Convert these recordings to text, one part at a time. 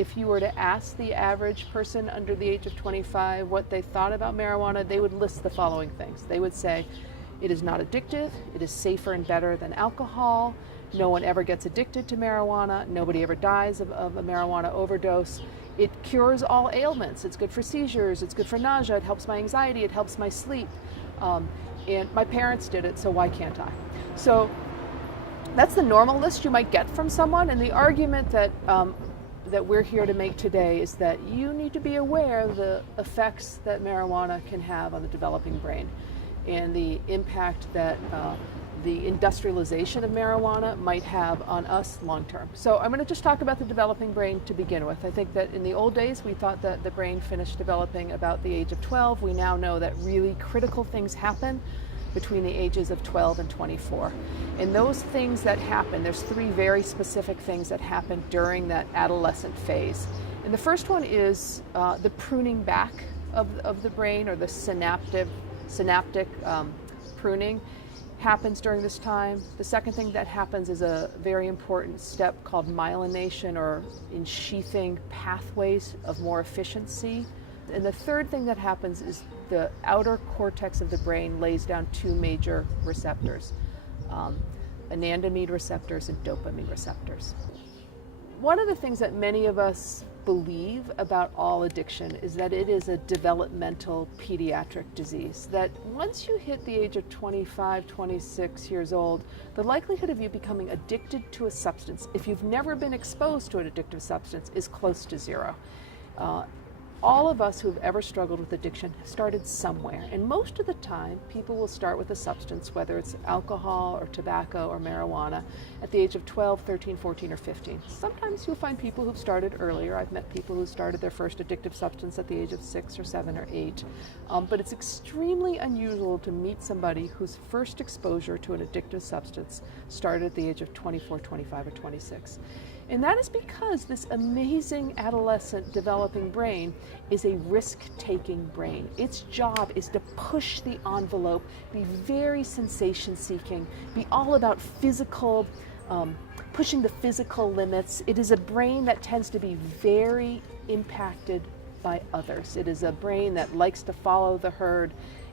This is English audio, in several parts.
if you were to ask the average person under the age of 25 what they thought about marijuana, they would list the following things. They would say, it is not addictive, it is safer and better than alcohol, no one ever gets addicted to marijuana, nobody ever dies of a marijuana overdose, it cures all ailments, it's good for seizures, it's good for nausea, it helps my anxiety, it helps my sleep, and my parents did it, so why can't I? So that's the normal list you might get from someone, and the argument that we're here to make today is that you need to be aware of the effects that marijuana can have on the developing brain and the impact that the industrialization of marijuana might have on us long term. So I'm going to just talk about the developing brain to begin with. I think that in the old days we thought that the brain finished developing about the age of 12. We now know that really critical things happen between the ages of 12 and 24. And those things that happen, there's three very specific things that happen during that adolescent phase. And the first one is the pruning back of the brain, or the synaptic pruning happens during this time. The second thing that happens is a very important step called myelination, or ensheathing pathways of more efficiency. And the third thing that happens is the outer cortex of the brain lays down two major receptors, anandamide receptors and dopamine receptors. One of the things that many of us believe about all addiction is that it is a developmental pediatric disease, that once you hit the age of 25, 26 years old, the likelihood of you becoming addicted to a substance, if you've never been exposed to an addictive substance, is close to zero. All of us who have ever struggled with addiction have started somewhere, and most of the time people will start with a substance, whether it's alcohol or tobacco or marijuana, at the age of 12, 13, 14, or 15. Sometimes you'll find people who've started earlier. I've met people who started their first addictive substance at the age of 6 or 7 or 8. But it's extremely unusual to meet somebody whose first exposure to an addictive substance started at the age of 24, 25, or 26. And that is because this amazing adolescent developing brain is a risk-taking brain. Its job is to push the envelope, be very sensation-seeking, be all about physical, pushing the physical limits. It is a brain that tends to be very impacted by others. It is a brain that likes to follow the herd,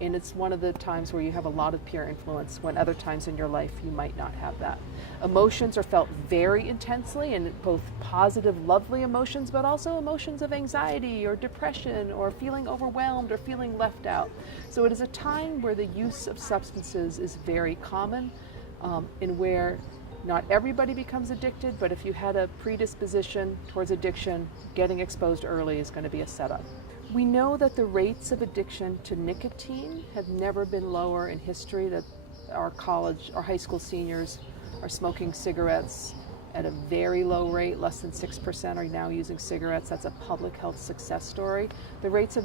and it's one of the times where you have a lot of peer influence, when other times in your life you might not have that. Emotions are felt very intensely, and both positive, lovely emotions, but also emotions of anxiety or depression or feeling overwhelmed or feeling left out. So it is a time where the use of substances is very common, and where not everybody becomes addicted, but if you had a predisposition towards addiction, getting exposed early is going to be a setup. We know that the rates of addiction to nicotine have never been lower in history, that our college or high school seniors are smoking cigarettes at a very low rate. Less than 6% are now using cigarettes. That's a public health success story. The rates of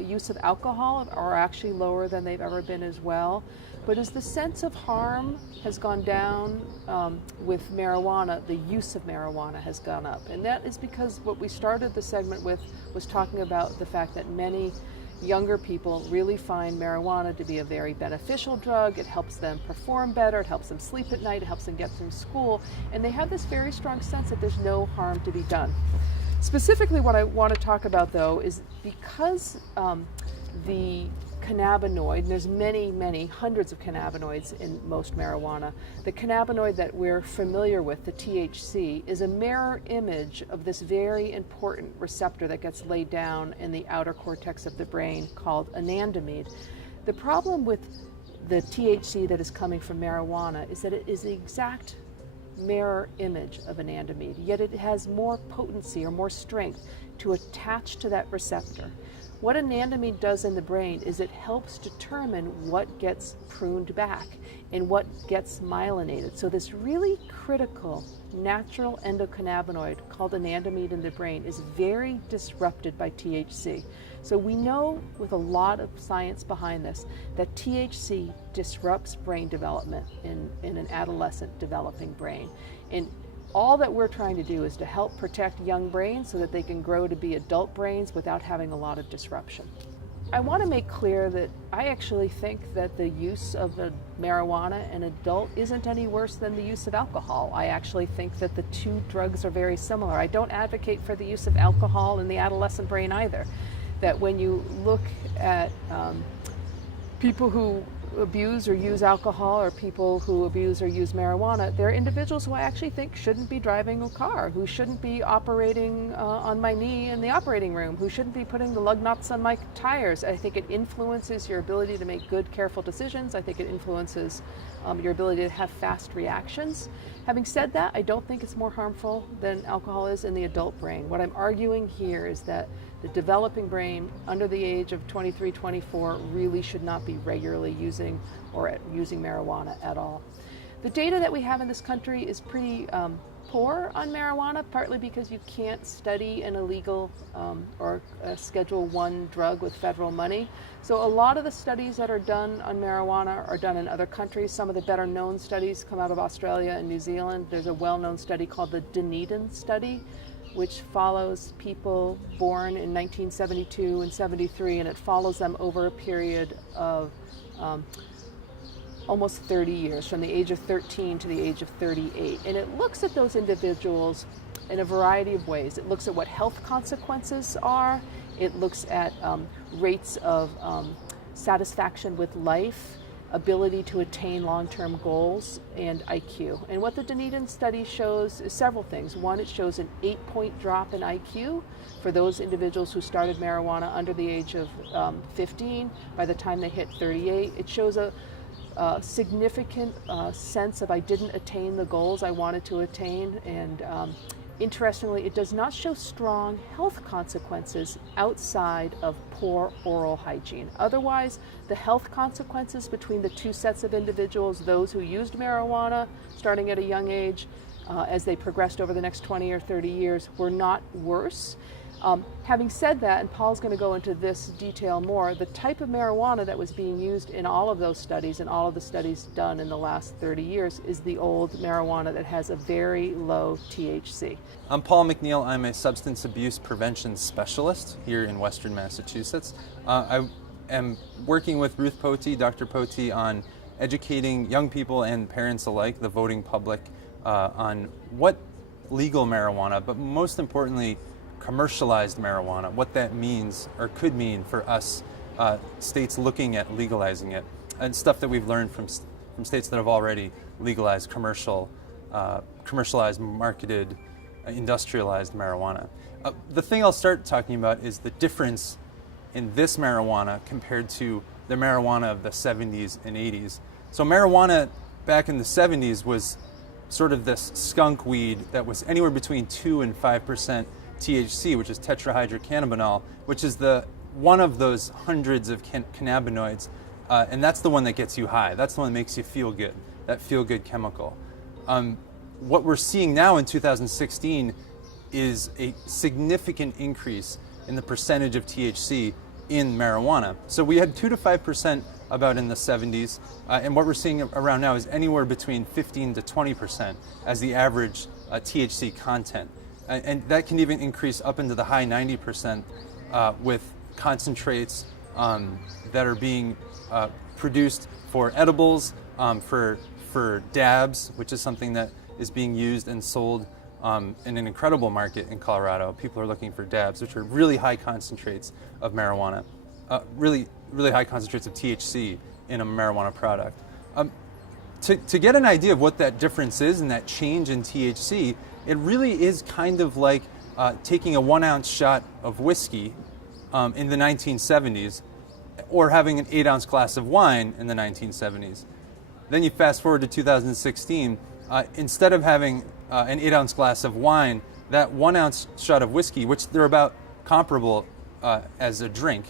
use of alcohol are actually lower than they've ever been as well. But as the sense of harm has gone down with marijuana, the use of marijuana has gone up. And that is because what we started the segment with was talking about the fact that many younger people really find marijuana to be a very beneficial drug. It helps them perform better, it helps them sleep at night, it helps them get through school, and they have this very strong sense that there's no harm to be done. Specifically, what I want to talk about, though, is because the cannabinoid, and there's many hundreds of cannabinoids in most marijuana, the cannabinoid that we're familiar with, the THC, is a mirror image of this very important receptor that gets laid down in the outer cortex of the brain called anandamide. The problem with the THC that is coming from marijuana is that it is the exact mirror image of anandamide, yet it has more potency or more strength to attach to that receptor. What anandamide does in the brain is it helps determine what gets pruned back and what gets myelinated. So this really critical natural endocannabinoid called anandamide in the brain is very disrupted by THC. So we know with a lot of science behind this that THC disrupts brain development in an adolescent developing brain. And all that we're trying to do is to help protect young brains so that they can grow to be adult brains without having a lot of disruption. I want to make clear that I actually think that the use of the marijuana in adult isn't any worse than the use of alcohol. I actually think that the two drugs are very similar. I don't advocate for the use of alcohol in the adolescent brain either. That when you look at people who abuse or use alcohol, or people who abuse or use marijuana, they're individuals who I actually think shouldn't be driving a car, who shouldn't be operating on my knee in the operating room, who shouldn't be putting the lug nuts on my tires. I think it influences your ability to make good, careful decisions. I think it influences your ability to have fast reactions. Having said that, I don't think it's more harmful than alcohol is in the adult brain. What I'm arguing here is that the developing brain under the age of 23, 24 really should not be regularly using marijuana at all. The data that we have in this country is pretty poor on marijuana, partly because you can't study an illegal or a Schedule I drug with federal money. So a lot of the studies that are done on marijuana are done in other countries. Some of the better known studies come out of Australia and New Zealand. There's a well-known study called the Dunedin study, which follows people born in 1972 and 73, and it follows them over a period of almost 30 years, from the age of 13 to the age of 38. And it looks at those individuals in a variety of ways. It looks at what health consequences are. It looks at rates of satisfaction with life, ability to attain long-term goals, and IQ. And what the Dunedin study shows is several things. One, it shows an 8-point drop in IQ for those individuals who started marijuana under the age of 15. By the time they hit 38, it shows a significant sense of I didn't attain the goals I wanted to attain. And interestingly, it does not show strong health consequences outside of poor oral hygiene. Otherwise, the health consequences between the two sets of individuals, those who used marijuana starting at a young age, as they progressed over the next 20 or 30 years, were not worse. Having said that, and Paul's going to go into this detail more, the type of marijuana that was being used in all of those studies and all of the studies done in the last 30 years is the old marijuana that has a very low THC. I'm Paul McNeil. I'm a substance abuse prevention specialist here in Western Massachusetts. I am working with Ruth Potee, Dr. Potee, on educating young people and parents alike, the voting public, on what legal marijuana, but most importantly, commercialized marijuana, what that means or could mean for us states looking at legalizing it, and stuff that we've learned from states that have already legalized commercialized, marketed, industrialized marijuana. The thing I'll start talking about is the difference in this marijuana compared to the marijuana of the 70s and 80s. So marijuana back in the 70s was sort of this skunk weed that was anywhere between 2 and 5% THC, which is tetrahydrocannabinol, which is one of those hundreds of cannabinoids, and that's the one that gets you high. That's the one that makes you feel good, that feel-good chemical. What we're seeing now in 2016 is a significant increase in the percentage of THC in marijuana. So we had 2 to 5% about in the 70s, and what we're seeing around now is anywhere between 15 to 20% as the average THC content. And that can even increase up into the high 90% with concentrates that are being produced for edibles, for dabs, which is something that is being used and sold in an incredible market in Colorado. People are looking for dabs, which are really high concentrates of marijuana, really high concentrates of THC in a marijuana product. To get an idea of what that difference is and that change in THC, it really is kind of like taking a 1-ounce shot of whiskey in the 1970s or having an 8-ounce glass of wine in the 1970s. Then you fast forward to 2016, instead of having an 8-ounce glass of wine, that 1-ounce shot of whiskey, which they're about comparable as a drink,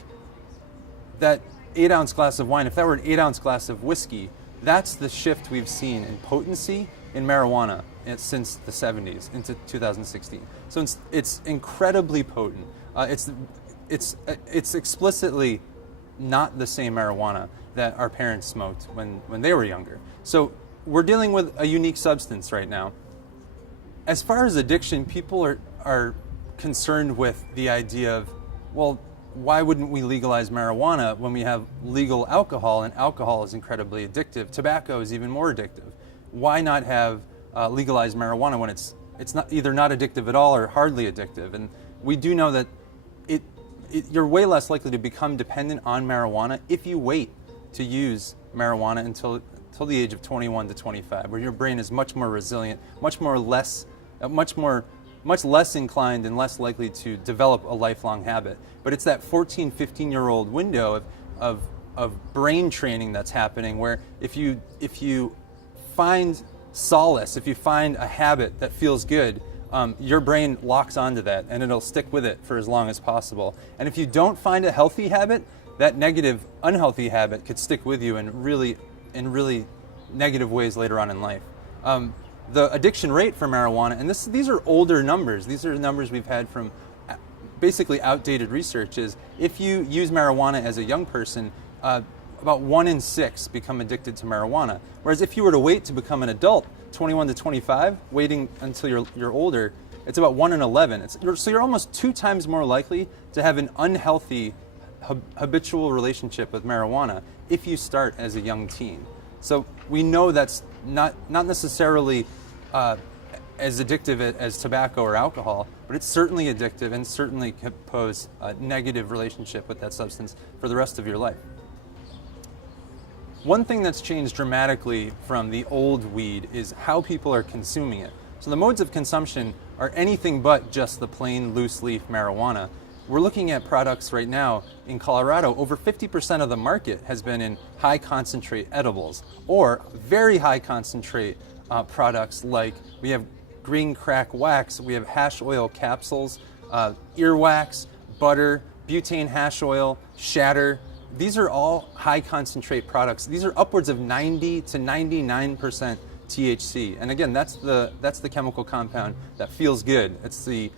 that 8-ounce glass of wine, if that were an 8-ounce glass of whiskey, that's the shift we've seen in potency in marijuana since the 70s into 2016. So it's incredibly potent. It's explicitly not the same marijuana that our parents smoked when they were younger. So we're dealing with a unique substance right now. As far as addiction, people are concerned with the idea of, well, why wouldn't we legalize marijuana when we have legal alcohol, and alcohol is incredibly addictive? Tobacco is even more addictive. Why not have legalized marijuana when it's not either not addictive at all or hardly addictive? And we do know that you're way less likely to become dependent on marijuana if you wait to use marijuana until the age of 21 to 25, where your brain is much more resilient, much less inclined and less likely to develop a lifelong habit. But it's that 14, 15-year-old window of brain training that's happening, where if you find solace, if you find a habit that feels good, your brain locks onto that and it'll stick with it for as long as possible. And if you don't find a healthy habit, that negative, unhealthy habit could stick with you in really negative ways later on in life. The addiction rate for marijuana, and these are older numbers. These are numbers we've had from basically outdated research, is if you use marijuana as a young person, about 1 in 6 become addicted to marijuana. Whereas if you were to wait to become an adult, 21 to 25, waiting until you're older, it's about 1 in 11. So you're almost 2 times more likely to have an unhealthy habitual relationship with marijuana if you start as a young teen. So we know that's not necessarily as addictive as tobacco or alcohol, but it's certainly addictive and certainly could pose a negative relationship with that substance for the rest of your life. One thing that's changed dramatically from the old weed is how people are consuming it. So the modes of consumption are anything but just the plain loose leaf marijuana. We're looking at products right now in Colorado. Over 50% of the market has been in high concentrate edibles or very high concentrate products, like we have green crack wax, we have hash oil capsules, earwax, butter, butane hash oil, shatter. These are all high concentrate products. These are upwards of 90 to 99% THC. And again, that's the chemical compound that feels good. It's the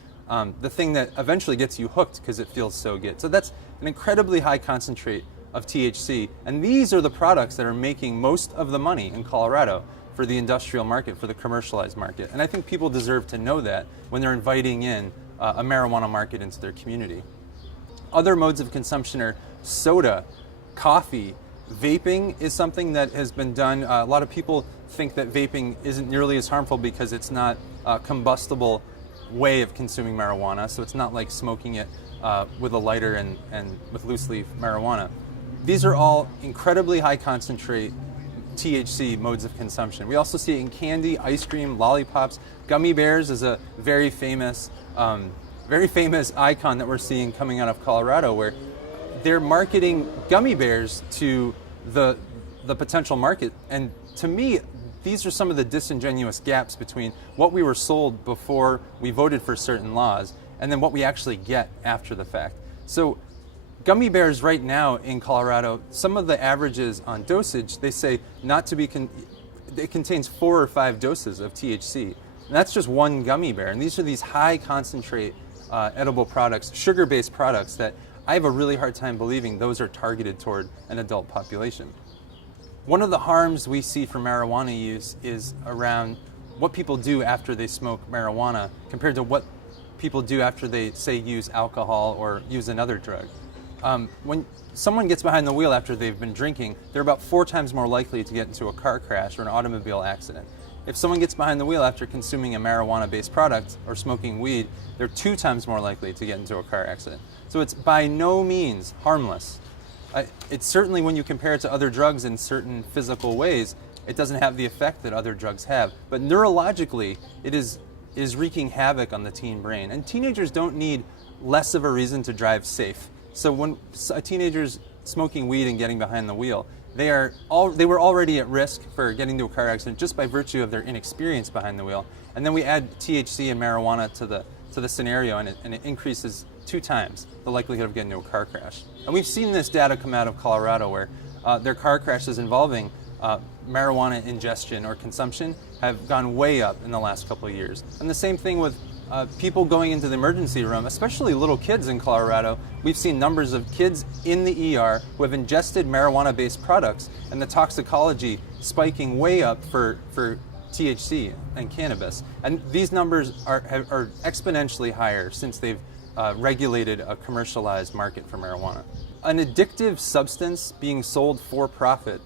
thing that eventually gets you hooked because it feels so good. So that's an incredibly high concentrate of THC. And these are the products that are making most of the money in Colorado for the industrial market, for the commercialized market. And I think people deserve to know that when they're inviting in a marijuana market into their community. Other modes of consumption are soda, coffee. Vaping is something that has been done. A lot of people think that vaping isn't nearly as harmful because it's not a combustible way of consuming marijuana, so it's not like smoking it with a lighter and with loose leaf marijuana. These are all incredibly high concentrate THC modes of consumption. We also see it in candy, ice cream, lollipops. Gummy bears is a very famous icon that we're seeing coming out of Colorado, where they're marketing gummy bears to the potential market. And to me, these are some of the disingenuous gaps between what we were sold before we voted for certain laws and then what we actually get after the fact. So gummy bears right now in Colorado, some of the averages on dosage, they say it contains 4 or 5 doses of THC. And that's just one gummy bear. And these are these high concentrate edible products, sugar-based products, that I have a really hard time believing those are targeted toward an adult population. One of the harms we see from marijuana use is around what people do after they smoke marijuana compared to what people do after they, say, use alcohol or use another drug. When someone gets behind the wheel after they've been drinking, they're about 4 times more likely to get into a car crash or an automobile accident. If someone gets behind the wheel after consuming a marijuana-based product or smoking weed, they're 2 times more likely to get into a car accident. So it's by no means harmless. It's certainly, when you compare it to other drugs in certain physical ways, it doesn't have the effect that other drugs have. But neurologically, it is wreaking havoc on the teen brain. And teenagers don't need less of a reason to drive safe. So when a teenager's smoking weed and getting behind the wheel, they were already at risk for getting into a car accident just by virtue of their inexperience behind the wheel. And then we add THC and marijuana to the scenario, and it increases 2 times the likelihood of getting into a car crash. And we've seen this data come out of Colorado, where their car crashes involving marijuana ingestion or consumption have gone way up in the last couple of years. And the same thing with people going into the emergency room, especially little kids in Colorado. We've seen numbers of kids in the ER who have ingested marijuana-based products, and the toxicology spiking way up for THC and cannabis. And these numbers are exponentially higher since they've regulated a commercialized market for marijuana. An addictive substance being sold for profit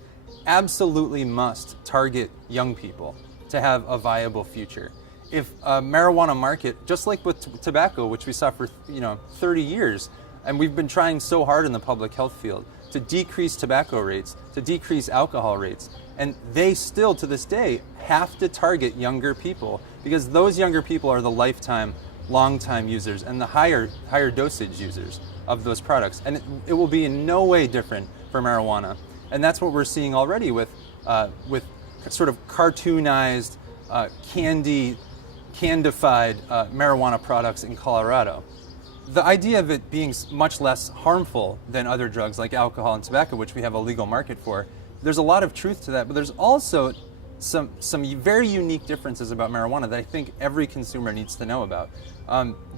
absolutely must target young people to have a viable future. If a marijuana market, just like with tobacco, which we saw for 30 years, and we've been trying so hard in the public health field to decrease tobacco rates, to decrease alcohol rates, and they still to this day have to target younger people because those younger people are the long-time users and the higher dosage users of those products. And it will be in no way different for marijuana. And that's what we're seeing already with sort of cartoonized, candified marijuana products in Colorado. The idea of it being much less harmful than other drugs like alcohol and tobacco, which we have a legal market for, there's a lot of truth to that, but there's also some very unique differences about marijuana that I think every consumer needs to know about.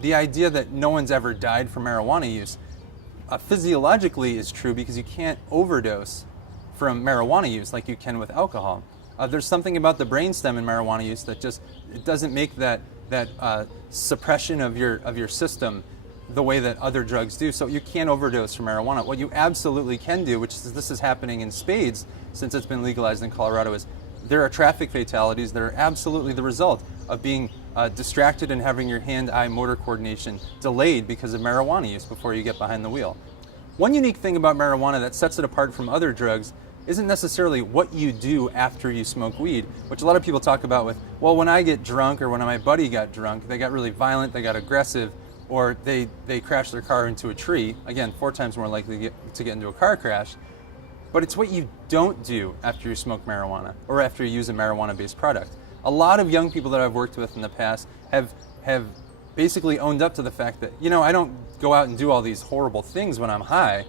The idea that no one's ever died from marijuana use physiologically is true because you can't overdose from marijuana use like you can with alcohol. There's something about the brainstem in marijuana use that it doesn't make that suppression of your system the way that other drugs do. So you can't overdose from marijuana. What you absolutely can do, this is happening in spades since it's been legalized in Colorado, is there are traffic fatalities that are absolutely the result of being distracted and having your hand-eye motor coordination delayed because of marijuana use before you get behind the wheel. One unique thing about marijuana that sets it apart from other drugs isn't necessarily what you do after you smoke weed, which a lot of people talk about with, well, when I get drunk or when my buddy got drunk, they got really violent, they got aggressive, or they crashed their car into a tree. Again, 4 times more likely to get into a car crash. But it's what you don't do after you smoke marijuana or after you use a marijuana-based product. A lot of young people that I've worked with in the past have basically owned up to the fact that, I don't go out and do all these horrible things when I'm high,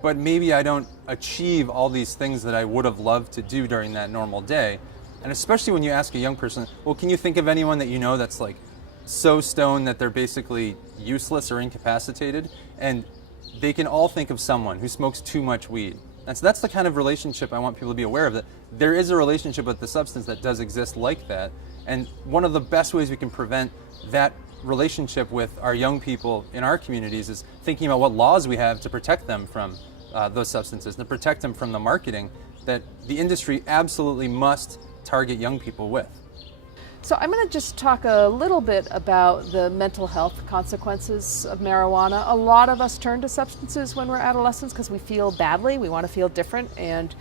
but maybe I don't achieve all these things that I would have loved to do during that normal day. And especially when you ask a young person, well, can you think of anyone that you know that's like so stoned that they're basically useless or incapacitated? And they can all think of someone who smokes too much weed. And so that's the kind of relationship I want people to be aware of, that there is a relationship with the substance that does exist like that. And one of the best ways we can prevent that relationship with our young people in our communities is thinking about what laws we have to protect them from those substances, to protect them from the marketing that the industry absolutely must target young people with. So I'm going to just talk a little bit about the mental health consequences of marijuana. A lot of us turn to substances when we're adolescents because we feel badly, we want to feel different, and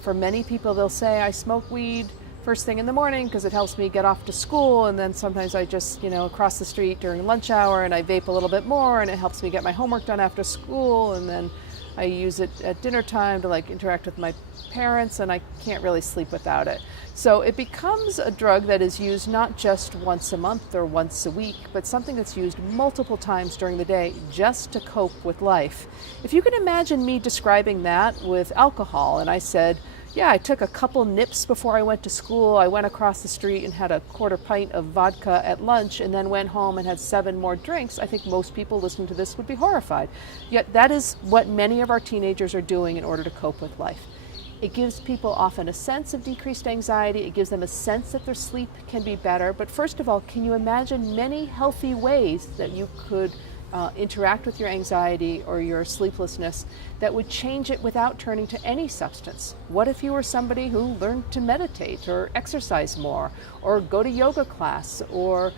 for many people they'll say, I smoke weed first thing in the morning because it helps me get off to school, and then sometimes I just, cross the street during lunch hour and I vape a little bit more and it helps me get my homework done after school, and then I use it at dinner time to interact with my parents, and I can't really sleep without it. So it becomes a drug that is used not just once a month or once a week, but something that's used multiple times during the day just to cope with life. If you can imagine me describing that with alcohol, and I said, yeah, I took a couple nips before I went to school. I went across the street and had a quarter pint of vodka at lunch and then went home and had 7 more drinks. I think most people listening to this would be horrified. Yet that is what many of our teenagers are doing in order to cope with life. It gives people often a sense of decreased anxiety. It gives them a sense that their sleep can be better. But first of all, can you imagine many healthy ways that you could interact with your anxiety or your sleeplessness that would change it without turning to any substance? What if you were somebody who learned to meditate or exercise more or go to yoga class or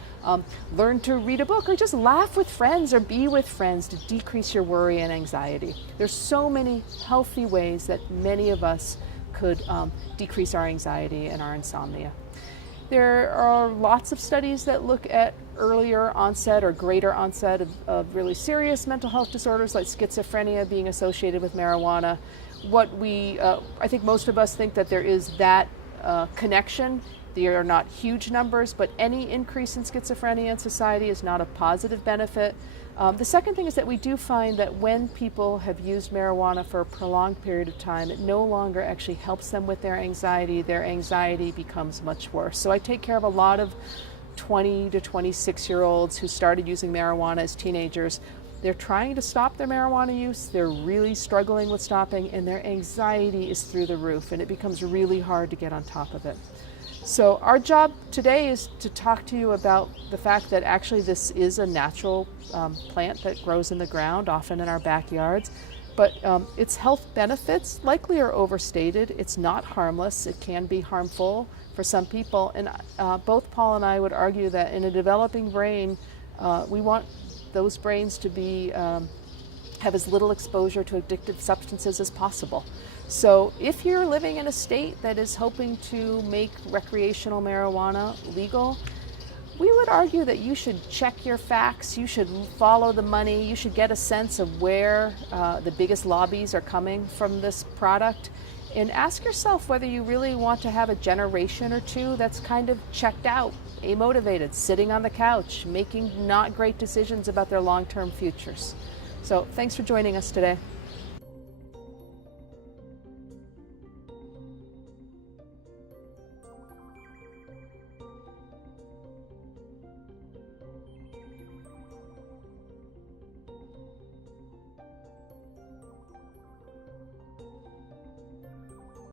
learn to read a book or just laugh with friends or be with friends to decrease your worry and anxiety? There's so many healthy ways that many of us could decrease our anxiety and our insomnia. There are lots of studies that look at earlier onset or greater onset of really serious mental health disorders like schizophrenia being associated with marijuana. I think most of us think that there is that connection. There are not huge numbers, but any increase in schizophrenia in society is not a positive benefit. The second thing is that we do find that when people have used marijuana for a prolonged period of time, it no longer actually helps them with their anxiety. Their anxiety becomes much worse. So I take care of a lot of 20 to 26-year-olds who started using marijuana as teenagers. They're trying to stop their marijuana use, they're really struggling with stopping, and their anxiety is through the roof, and it becomes really hard to get on top of it. So our job today is to talk to you about the fact that actually this is a natural plant that grows in the ground, often in our backyards, but its health benefits likely are overstated. It's not harmless. It can be harmful for some people, and both Paul and I would argue that in a developing brain, we want those brains to be have as little exposure to addictive substances as possible. So if you're living in a state that is hoping to make recreational marijuana legal, we would argue that you should check your facts, you should follow the money, you should get a sense of where the biggest lobbies are coming from this product, and ask yourself whether you really want to have a generation or two that's kind of checked out, amotivated, sitting on the couch, making not great decisions about their long-term futures. So thanks for joining us today.